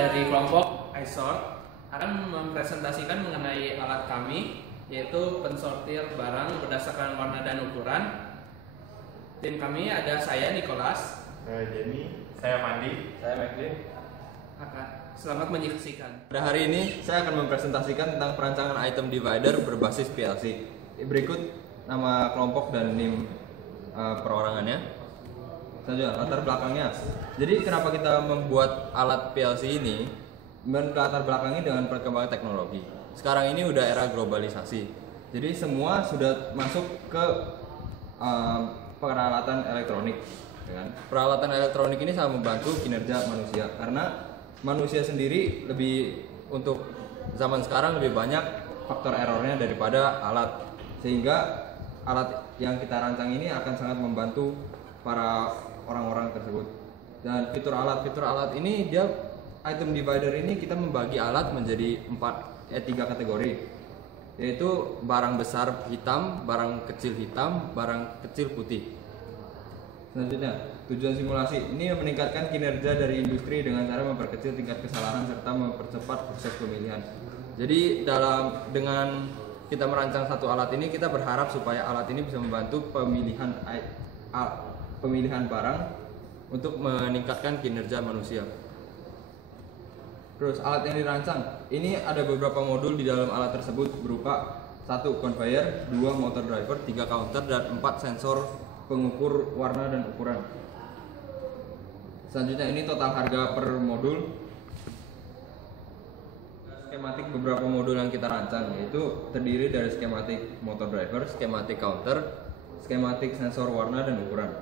dari kelompok iSort akan mempresentasikan mengenai alat kami, yaitu pensortir barang berdasarkan warna dan ukuran. Tim kami ada saya Nicholas, saya Jamie, saya Mandi, saya McLean. Selamat menyaksikan. Pada hari ini saya akan mempresentasikan tentang perancangan item divider berbasis PLC. Berikut nama kelompok dan NIM perorangannya. Selanjutnya latar belakangnya. Jadi kenapa kita membuat alat PLC ini? Latar belakangnya dengan perkembangan teknologi. Sekarang ini udah era globalisasi. Jadi semua sudah masuk ke peralatan elektronik. Peralatan elektronik ini sangat membantu kinerja manusia karena manusia sendiri lebih untuk zaman sekarang lebih banyak faktor errornya daripada alat, sehingga alat yang kita rancang ini akan sangat membantu para orang-orang tersebut. Dan fitur alat ini dia item divider ini kita membagi alat menjadi 3 kategori, yaitu barang besar hitam, barang kecil hitam, barang kecil putih. Selanjutnya, tujuan simulasi ini meningkatkan kinerja dari industri dengan cara memperkecil tingkat kesalahan serta mempercepat proses pemilihan. Jadi dengan kita merancang satu alat ini, kita berharap supaya alat ini bisa membantu pemilihan barang untuk meningkatkan kinerja manusia. Terus alat yang dirancang ini ada beberapa modul di dalam alat tersebut berupa 1 conveyor, 2 motor driver, 3 counter, dan 4 sensor pengukur warna dan ukuran. Selanjutnya ini total harga per modul. Skematik beberapa modul yang kita rancang yaitu terdiri dari skematik motor driver, skematik counter, skematik sensor warna dan ukuran.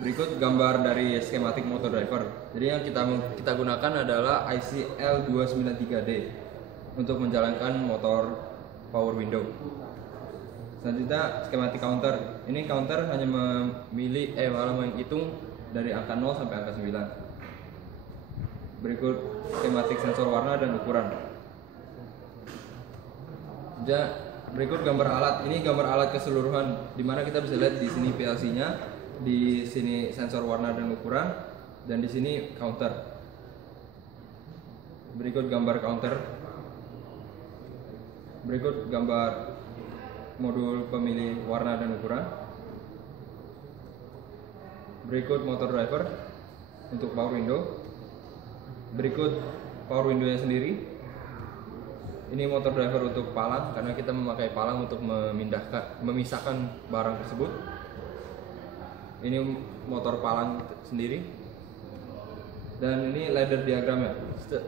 Berikut gambar dari skematik motor driver. Jadi yang kita gunakan adalah IC L293D untuk menjalankan motor power window. Selanjutnya skematik counter. Ini counter hanya menghitung dari angka 0 sampai angka 9. Berikut skematik sensor warna dan ukuran. Berikut gambar alat. Ini gambar alat keseluruhan, di mana kita bisa lihat di sini PLC-nya, di sini sensor warna dan ukuran, dan di sini counter. Berikut gambar counter. Berikut gambar modul pemilih warna dan ukuran. Berikut motor driver untuk power window. Berikut power window-nya sendiri. Ini motor driver untuk palang karena kita memakai palang untuk memisahkan barang tersebut. Ini motor palang sendiri. Dan ini ladder diagramnya.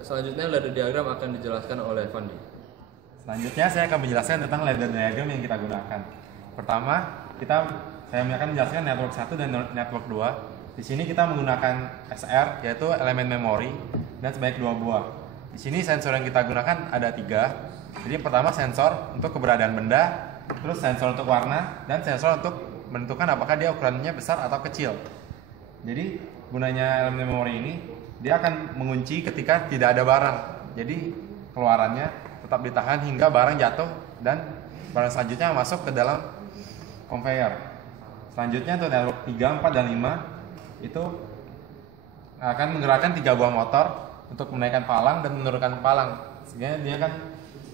Selanjutnya ladder diagram akan dijelaskan oleh Fandi. Selanjutnya saya akan menjelaskan tentang ladder diagram yang kita gunakan. Pertama, saya akan menjelaskan network 1 dan network 2. Di sini kita menggunakan SR, yaitu elemen memori, dan sebanyak 2 buah. Di sini sensor yang kita gunakan ada 3. Jadi pertama sensor untuk keberadaan benda, terus sensor untuk warna, dan sensor untuk menentukan apakah dia ukurannya besar atau kecil. Jadi gunanya elemen memori ini, dia akan mengunci ketika tidak ada barang. Jadi keluarannya tetap ditahan hingga barang jatuh dan barang selanjutnya masuk ke dalam conveyor. Selanjutnya untuk network 3, 4, dan 5 itu akan menggerakkan 3 buah motor untuk menaikkan palang dan menurunkan palang, sehingga dia akan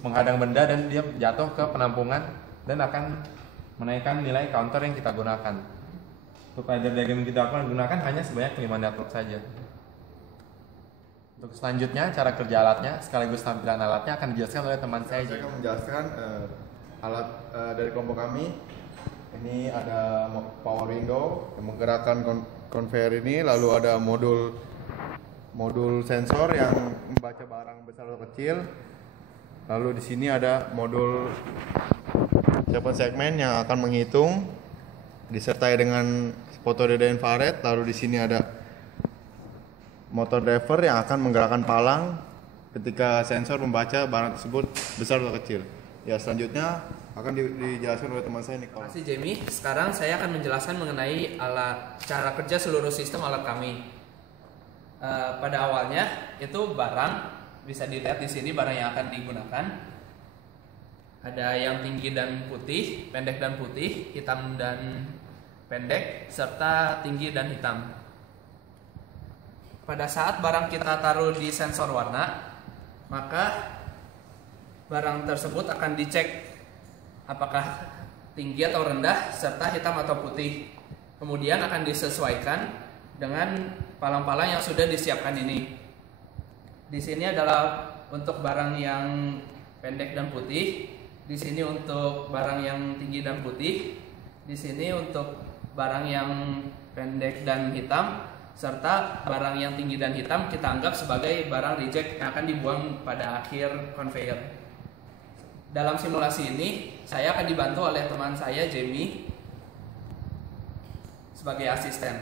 menghadang benda dan dia jatuh ke penampungan dan akan menaikkan nilai counter yang kita gunakan. Untuk ladder diagram yang kita gunakan hanya sebanyak 5 network saja. Untuk selanjutnya cara kerja alatnya sekaligus tampilan alatnya akan dijelaskan oleh teman saya. Saya akan menjelaskan alat dari kelompok kami. Ini ada power window yang menggerakkan conveyor ini, lalu ada modul sensor yang membaca barang besar atau kecil. Lalu di sini ada modul segmen yang akan menghitung disertai dengan fotodioda infrared. Lalu di sini ada motor driver yang akan menggerakkan palang ketika sensor membaca barang tersebut besar atau kecil. Ya, selanjutnya akan dijelaskan oleh teman saya Nicholas. Terima kasih Jamie. Sekarang saya akan menjelaskan mengenai cara kerja seluruh sistem alat kami. Pada awalnya itu barang bisa dilihat di sini barang yang akan digunakan. Ada yang tinggi dan putih, pendek dan putih, hitam dan pendek, serta tinggi dan hitam. pada saat barang kita taruh di sensor warna, maka barang tersebut akan dicek apakah tinggi atau rendah serta hitam atau putih. Kemudian akan disesuaikan dengan palang-palang yang sudah disiapkan ini. Di sini adalah untuk barang yang pendek dan putih, di sini untuk barang yang tinggi dan putih, di sini untuk barang yang pendek dan hitam, serta barang yang tinggi dan hitam kita anggap sebagai barang reject yang akan dibuang pada akhir conveyor. Dalam simulasi ini, saya akan dibantu oleh teman saya, Jamie, sebagai asisten.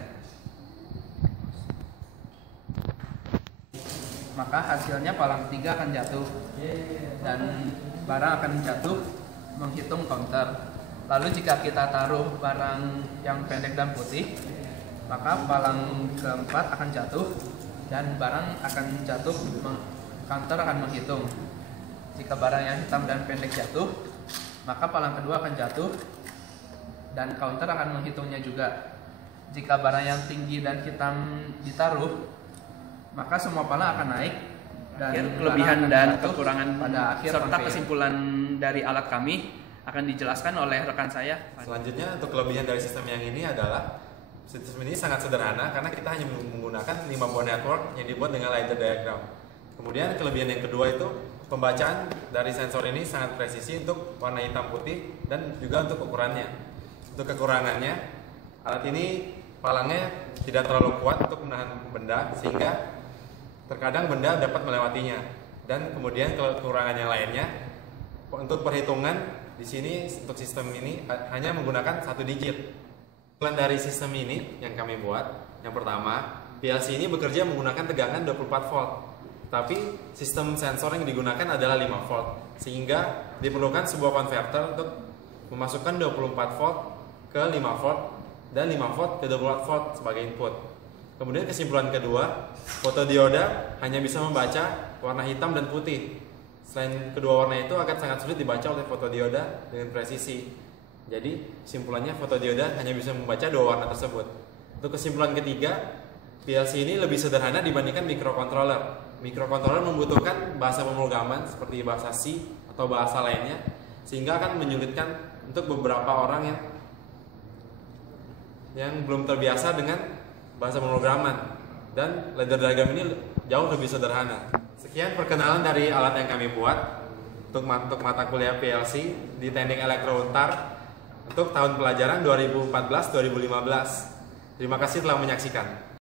Maka hasilnya palang 3 akan jatuh dan barang akan jatuh menghitung counter. Lalu jika kita taruh barang yang pendek dan putih, maka palang keempat akan jatuh dan barang akan jatuh, counter akan menghitung. Jika barang yang hitam dan pendek jatuh, maka palang kedua akan jatuh dan counter akan menghitungnya juga. Jika barang yang tinggi dan hitam ditaruh, maka semua palang akan naik dan kelebihan dan kekurangan pada akhir serta kesimpulan dari alat kami akan dijelaskan oleh rekan saya. Selanjutnya untuk kelebihan dari sistem yang ini adalah sistem ini sangat sederhana karena kita hanya menggunakan 5 buah network yang dibuat dengan ladder diagram. Kemudian kelebihan yang kedua itu pembacaan dari sensor ini sangat presisi untuk warna hitam putih dan juga untuk ukurannya. Untuk kekurangannya, alat ini palangnya tidak terlalu kuat untuk menahan benda sehingga terkadang benda dapat melewatinya. Dan kemudian kekurangan yang lainnya untuk perhitungan di sini untuk sistem ini hanya menggunakan 1 digit. Plan dari sistem ini yang kami buat, yang pertama, PLC ini bekerja menggunakan tegangan 24 volt. Tapi sistem sensor yang digunakan adalah 5 volt, sehingga diperlukan sebuah konverter untuk memasukkan 24 volt ke 5 volt dan 5 volt ke 24 volt sebagai input. Kemudian kesimpulan kedua, fotodioda hanya bisa membaca warna hitam dan putih. Selain kedua warna itu akan sangat sulit dibaca oleh fotodioda dengan presisi. Jadi kesimpulannya fotodioda hanya bisa membaca 2 warna tersebut. Untuk kesimpulan ketiga, PLC ini lebih sederhana dibandingkan microcontroller. Microcontroller membutuhkan bahasa pemrograman seperti bahasa C atau bahasa lainnya, sehingga akan menyulitkan untuk beberapa orang yang belum terbiasa dengan bahasa pemrograman. Dan ladder diagram ini jauh lebih sederhana. Sekian perkenalan dari alat yang kami buat untuk mata kuliah PLC di Teknik Elektro Untar untuk tahun pelajaran 2014-2015. Terima kasih telah menyaksikan.